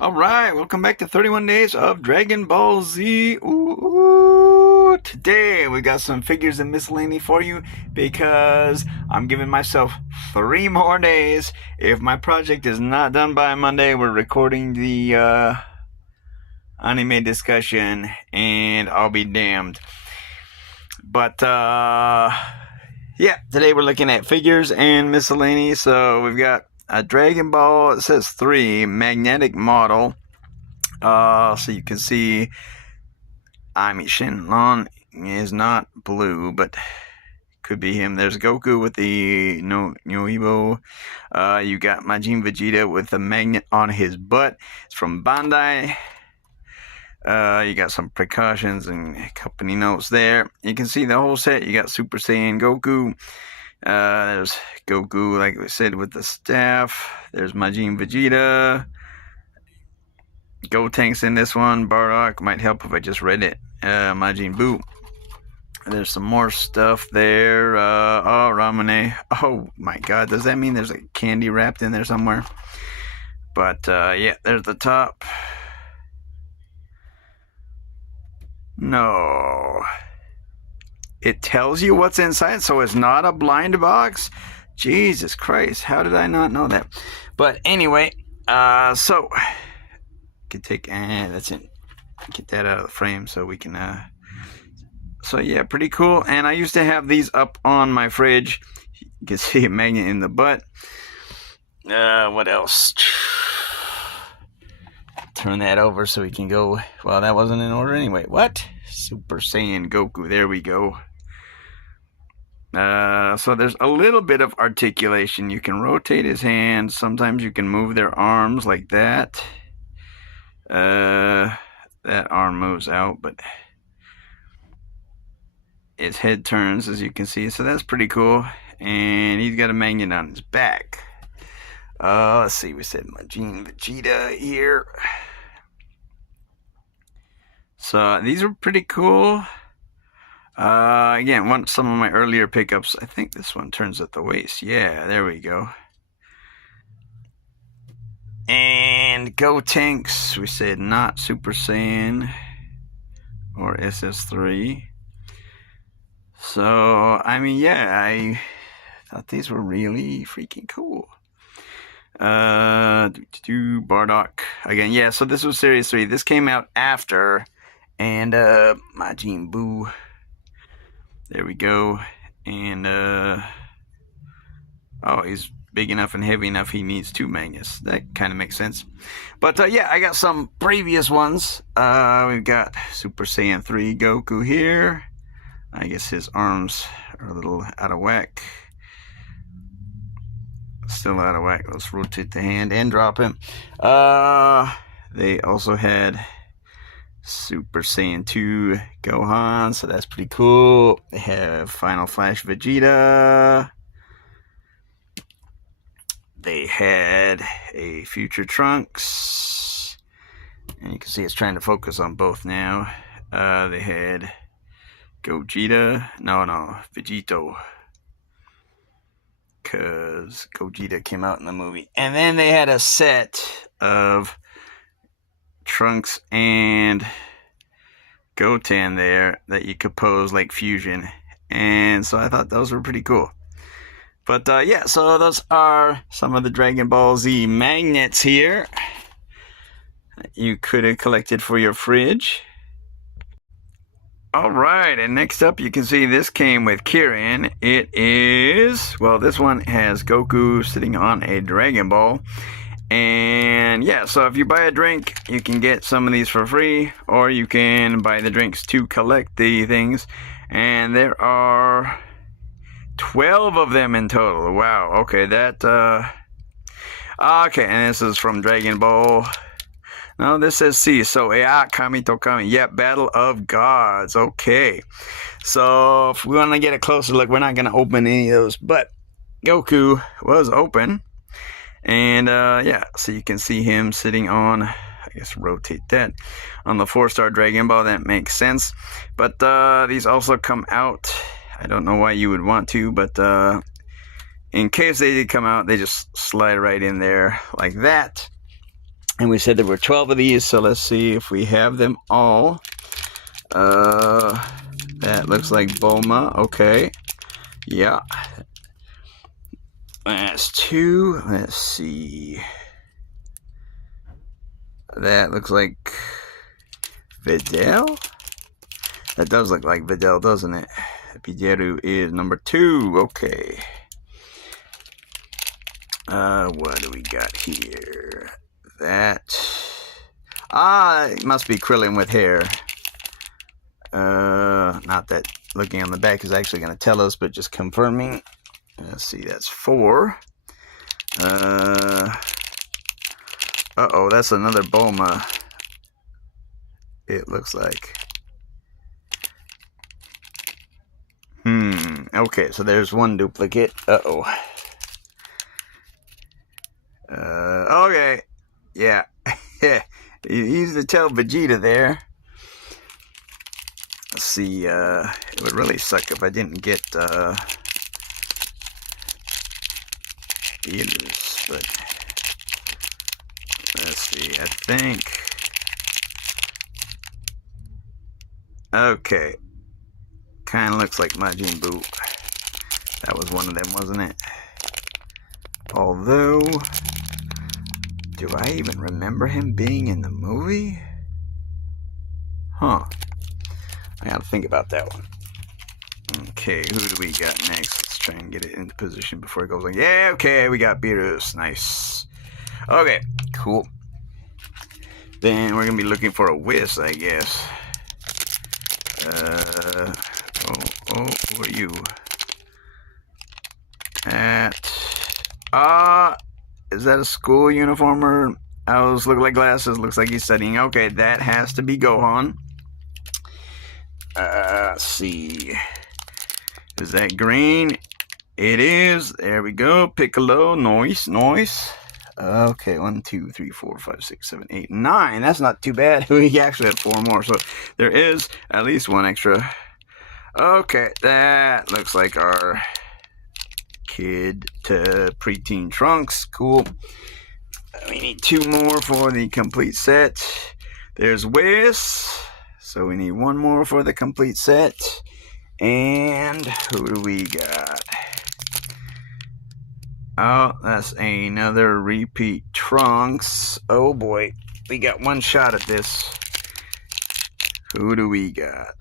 Alright, welcome back to 31 Days of Dragon Ball Z. Ooh, today we got some figures and miscellany for you because I'm giving myself 3 more days. If my project is not done by Monday, we're recording the anime discussion and I'll be damned. But yeah, today we're looking at figures and miscellany. So we've got a Dragon Ball, it says 3, magnetic model. So you can see, Shenlong is not blue, but could be him. There's Goku with the Noibo. You got Majin Vegeta with the magnet on his butt. It's from Bandai. You got some precautions and company notes there. You can see the whole set. You got Super Saiyan Goku. There's Goku, like we said, with the staff. There's Majin Vegeta. Gotenks in this one. Bardock might help if I just read it. Majin Buu. There's some more stuff there. Oh, Ramune. Oh my god, does that mean there's a candy wrapped in there somewhere? But yeah, there's the top. No. It tells you what's inside, so it's not a blind box? Jesus Christ, how did I not know that? But anyway, so could take that's it. Get that out of the frame so we can so yeah, pretty cool. And I used to have these up on my fridge. You can see a magnet in the butt. What else? Turn that over so we can go. Well, that wasn't in order anyway. What? Super Saiyan Goku. There we go. So there's a little bit of articulation. You can rotate his hands. Sometimes you can move their arms like that. That arm moves out, but his head turns, as you can see. So that's pretty cool. And he's got a magnet on his back. Let's see. We said Majin Vegeta here. So these are pretty cool. Again, some of my earlier pickups. I think this one turns at the waist. Yeah, there we go. And Gotenks, we said not Super Saiyan or SS3. So, I mean, yeah, I thought these were really freaking cool. Bardock again. Yeah, so this was Series 3. This came out after. And Majin Buu. There we go. And oh, he's big enough and heavy enough he needs 2 magnets. That kind of makes sense. But yeah, I got some previous ones. We've got Super Saiyan 3 Goku here. I guess his arms are a little out of whack. Still out of whack. Let's rotate the hand and drop him. They also had Super Saiyan 2 Gohan, so that's pretty cool. They have Final Flash Vegeta. They had a Future Trunks. And you can see it's trying to focus on both now. They had Gogeta. No, Vegito. Because Gogeta came out in the movie. And then they had a set of Trunks and Goten there that you could pose like fusion, and so I thought those were pretty cool. But yeah, so those are some of the Dragon Ball Z magnets here that you could have collected for your fridge. Alright, and next up you can see this came with Kirin. It is, well, this one has Goku sitting on a Dragon Ball. And yeah, so if you buy a drink, you can get some of these for free, or you can buy the drinks to collect the things. And there are 12 of them in total. Wow, okay, that, okay, and this is from Dragon Ball. No, this says C, so, yeah, Kami to Kami. Yeah, Battle of Gods, okay. So, if we want to get a closer look, we're not going to open any of those, but Goku was open. And yeah, so you can see him sitting on, I guess rotate that, on the 4-star Dragon Ball. That makes sense. But these also come out. I don't know why you would want to, but in case they did come out, they just slide right in there like that. And we said there were 12 of these, so let's see if we have them all. That looks like Bulma. Okay. Yeah. That's 2. Let's see. That looks like Videl? That does look like Videl, doesn't it? Pideru is number 2. Okay. What do we got here? That. It must be Krillin with hair. Not that looking on the back is actually going to tell us, but just confirming. Let's see, that's 4. Uh-oh, that's another Bulma. It looks like. Okay, so there's one duplicate. Uh-oh. Okay. Yeah. Easy to tell Vegeta there. Let's see, it would really suck if I didn't get, Beatles, but let's see, I think. Okay. Kind of looks like Majin Buu. That was one of them, wasn't it? Although, do I even remember him being in the movie? Huh. I gotta think about that one. Okay, who do we got next? Let's try and get it into position before it goes like, yeah, okay, we got Beerus. Nice. Okay, cool. Then we're gonna be looking for a Whis, I guess. Who are you? Is that a school uniform or owls look like glasses? Looks like he's studying. Okay, that has to be Gohan. Let's see. Is that green? It is. There we go. Piccolo. Noise. Okay, 1, 2, 3, 4, 5, 6, 7, 8, 9. That's not too bad. We actually had 4 more, so there is at least 1 extra. Okay, that looks like our kid to preteen Trunks. Cool. We need 2 more for the complete set. There's Whis. So we need 1 more for the complete set. And who do we got? Oh, that's another repeat Trunks. Oh boy, we got 1 shot at this. Who do we got?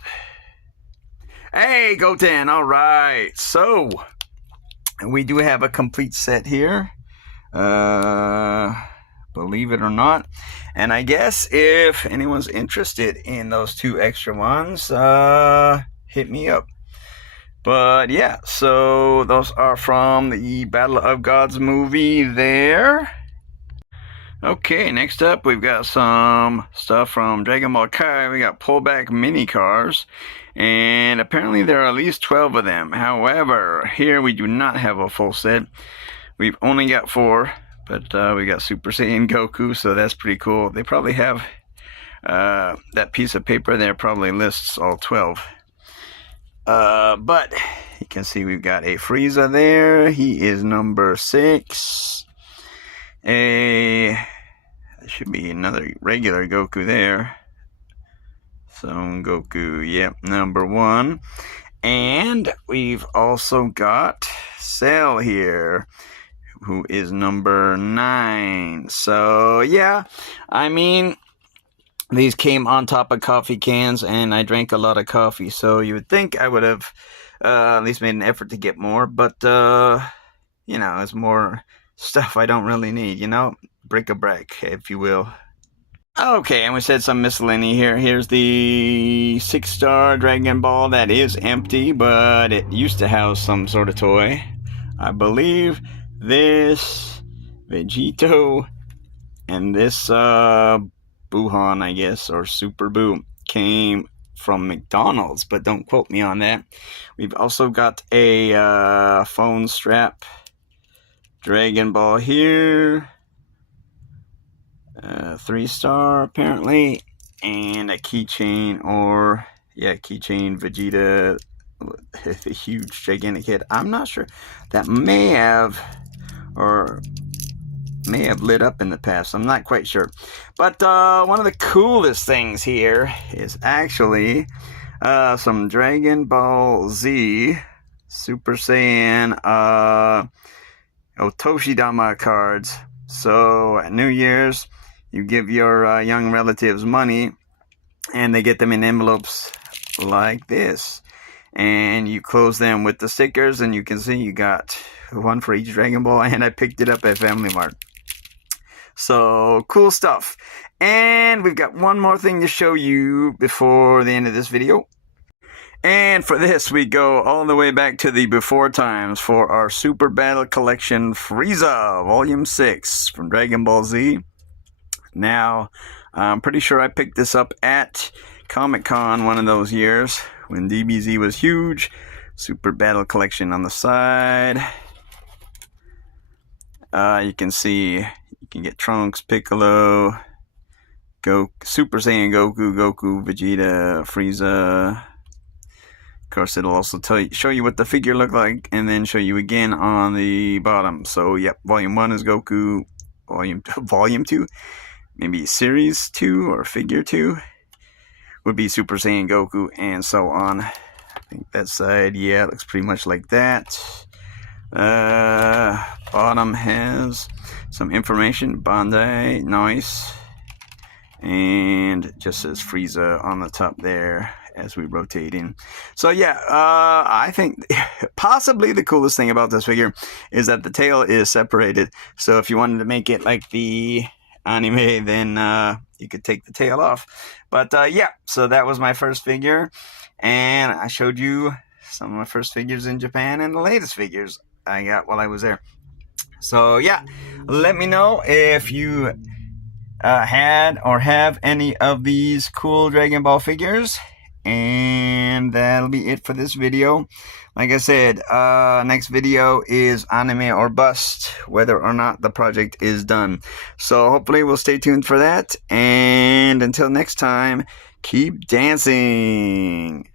Hey, Goten, all right. So, we do have a complete set here. Believe it or not. And I guess if anyone's interested in those 2 extra ones, hit me up. But yeah, so those are from the Battle of Gods movie there. Okay, next up we've got some stuff from Dragon Ball Kai. We got pullback mini cars, and apparently there are at least 12 of them. However, here we do not have a full set. We've only got 4, but we got Super Saiyan Goku, so that's pretty cool. They probably have that piece of paper there probably lists all 12. But you can see we've got a Frieza there. He is number 6. There should be another regular Goku there. Son Goku, yep, number 1. And we've also got Cell here, who is number 9. So, yeah, I mean, these came on top of coffee cans, and I drank a lot of coffee, so you would think I would have at least made an effort to get more, but, you know, it's more stuff I don't really need, you know? Bric-a-brac, if you will. Okay, and we said some miscellany here. Here's the 6-star Dragon Ball that is empty, but it used to house some sort of toy. I believe this Vegito and this Buhan, I guess, or Super Buu, came from McDonald's, but don't quote me on that. We've also got a phone strap Dragon Ball here, 3-star apparently, and a keychain, or keychain Vegeta, the huge gigantic head. I'm not sure, that may have, or may have lit up in the past. I'm not quite sure. But one of the coolest things here is actually some Dragon Ball Z Super Saiyan Otoshi-dama cards. So at New Year's, you give your young relatives money, and they get them in envelopes like this. And you close them with the stickers, and you can see you got one for each Dragon Ball, and I picked it up at Family Mart. So cool stuff. And we've got one more thing to show you before the end of this video. And for this, we go all the way back to the before times for our Super Battle Collection Frieza Volume 6 from Dragon Ball Z. Now, I'm pretty sure I picked this up at Comic-Con one of those years when DBZ was huge. Super Battle Collection on the side. You can see, you can get Trunks, Piccolo, Super Saiyan Goku, Vegeta, Frieza. Of course, it'll also show you what the figure looked like, and then show you again on the bottom. So, yep, Volume 1 is Goku, Volume 2, maybe Series 2 or Figure 2 would be Super Saiyan Goku, and so on. I think that side, yeah, it looks pretty much like that. Bottom has some information, Bandai, nice. And just says Frieza on the top there as we rotate in. So yeah, I think possibly the coolest thing about this figure is that the tail is separated. So if you wanted to make it like the anime, then you could take the tail off. But yeah, so that was my first figure, and I showed you some of my first figures in Japan and the latest figures I got while I was there. So yeah, let me know if you had or have any of these cool Dragon Ball figures. And that'll be it for this video. Like I said, next video is anime or bust, whether or not the project is done. So hopefully we'll stay tuned for that. And until next time, keep dancing.